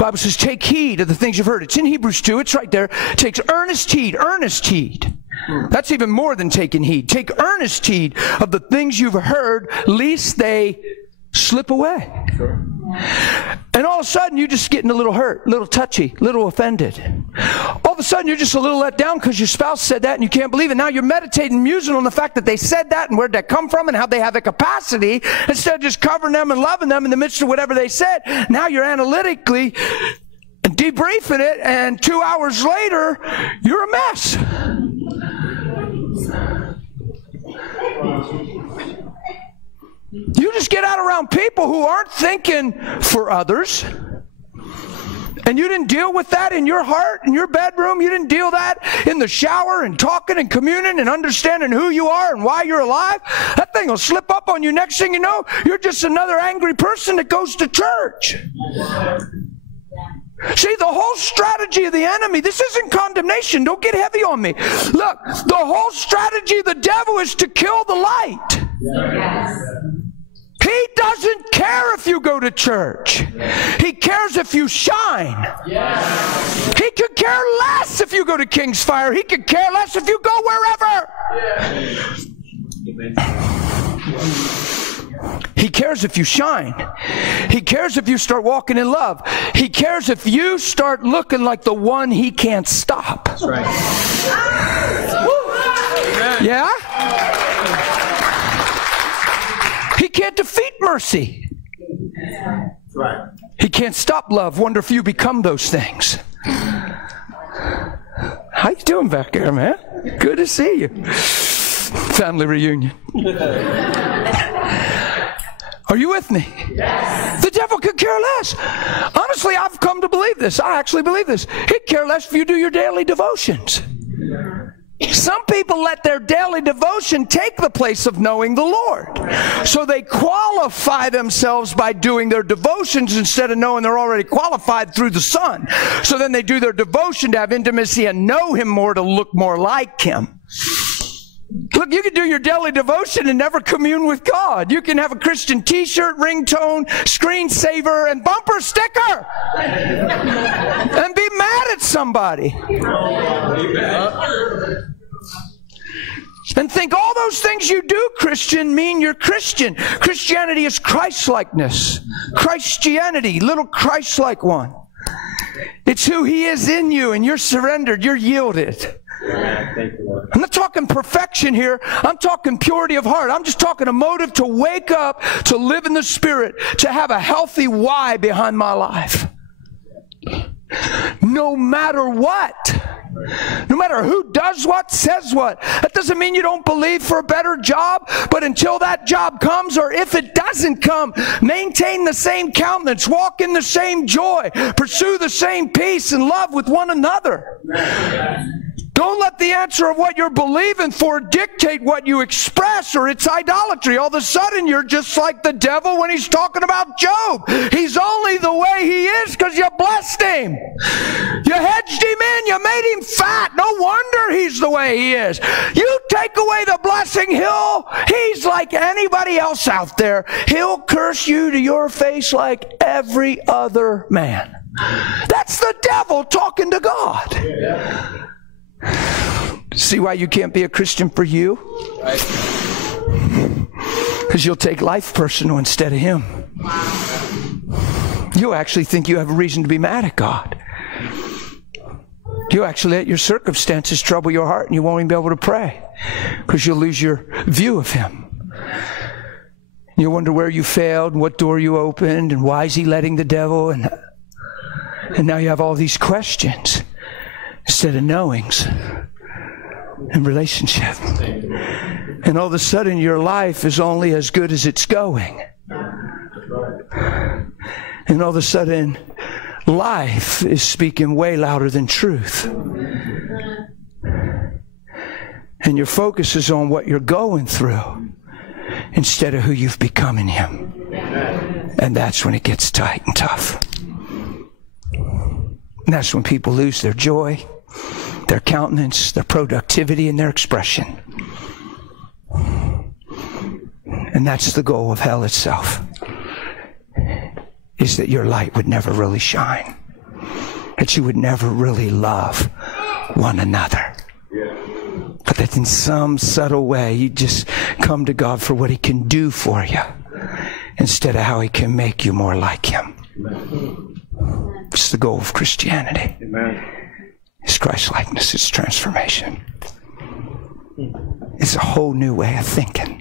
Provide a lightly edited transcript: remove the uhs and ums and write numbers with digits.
Bible says, take heed of the things you've heard. It's in Hebrews 2. It's right there. It takes earnest heed. Earnest heed. That's even more than taking heed. Take earnest heed of the things you've heard, lest they slip away. Sure. And all of a sudden, you're just getting a little hurt, a little touchy, a little offended. All of a sudden, you're just a little let down because your spouse said that and you can't believe it. Now you're meditating, musing on the fact that they said that and where'd that come from and how they have the capacity, instead of just covering them and loving them in the midst of whatever they said. Now you're analytically debriefing it, and 2 hours later, you're a mess. You just get out around people who aren't thinking for others. And you didn't deal with that in your heart, in your bedroom. You didn't deal that in the shower and talking and communing and understanding who you are and why you're alive. That thing will slip up on you. Next thing you know, you're just another angry person that goes to church. See, the whole strategy of the enemy, this isn't condemnation. Don't get heavy on me. Look, the whole strategy of the devil is to kill the light. Yes. He doesn't care if you go to church. He cares if you shine. Yes. He could care less if you go to King's Fire. He could care less if you go wherever. Yes. He cares if you shine. He cares if you start walking in love. He cares if you start looking like the one he can't stop. That's right. Yeah? He can't defeat mercy. That's right. He can't stop love. Wonder if you become those things. How you doing back there, man? Good to see you. Family reunion. Are you with me? Yes. The devil could care less. Honestly, I've come to believe this. I actually believe this. He'd care less if you do your daily devotions. Some people let their daily devotion take the place of knowing the Lord. So they qualify themselves by doing their devotions instead of knowing they're already qualified through the Son. So then they do their devotion to have intimacy and know Him more, to look more like Him. Look, you can do your daily devotion and never commune with God. You can have a Christian t-shirt, ringtone, screensaver, and bumper sticker. And be mad at somebody. And think all those things you do, Christian, mean you're Christian. Christianity is Christ-likeness. Christianity, little Christ-like one. It's who He is in you, and you're surrendered, you're yielded. I'm not talking perfection here. I'm talking purity of heart. I'm just talking a motive to wake up, to live in the Spirit, to have a healthy why behind my life. No matter what. No matter who does what, says what. That doesn't mean you don't believe for a better job, but until that job comes, or if it doesn't come, maintain the same countenance, walk in the same joy, pursue the same peace and love with one another. Don't let the answer of what you're believing for dictate what you express, or it's idolatry. All of a sudden, you're just like the devil when he's talking about Job. He's only the way he is because you blessed him. You hedged him in. You made him fat. No wonder he's the way he is. You take away the blessing, he's like anybody else out there. He'll curse you to your face like every other man. That's the devil talking to God. Yeah. See why you can't be a Christian for you? Because you'll take life personal instead of Him. You'll actually think you have a reason to be mad at God. You'll actually let your circumstances trouble your heart, and you won't even be able to pray because you'll lose your view of Him. You'll wonder where you failed and what door you opened and why is He letting the devil, and now you have all these questions instead of knowings and relationship. And all of a sudden your life is only as good as it's going. And all of a sudden life is speaking way louder than truth. And your focus is on what you're going through instead of who you've become in Him. And that's when it gets tight and tough. And that's when people lose their joy, their countenance, their productivity, and their expression. And that's the goal of hell itself, is that your light would never really shine. that you would never really love one another. But that in some subtle way, you just come to God for what He can do for you instead of how He can make you more like Him. It's the goal of Christianity. It's Christ-likeness. It's transformation. It's a whole new way of thinking.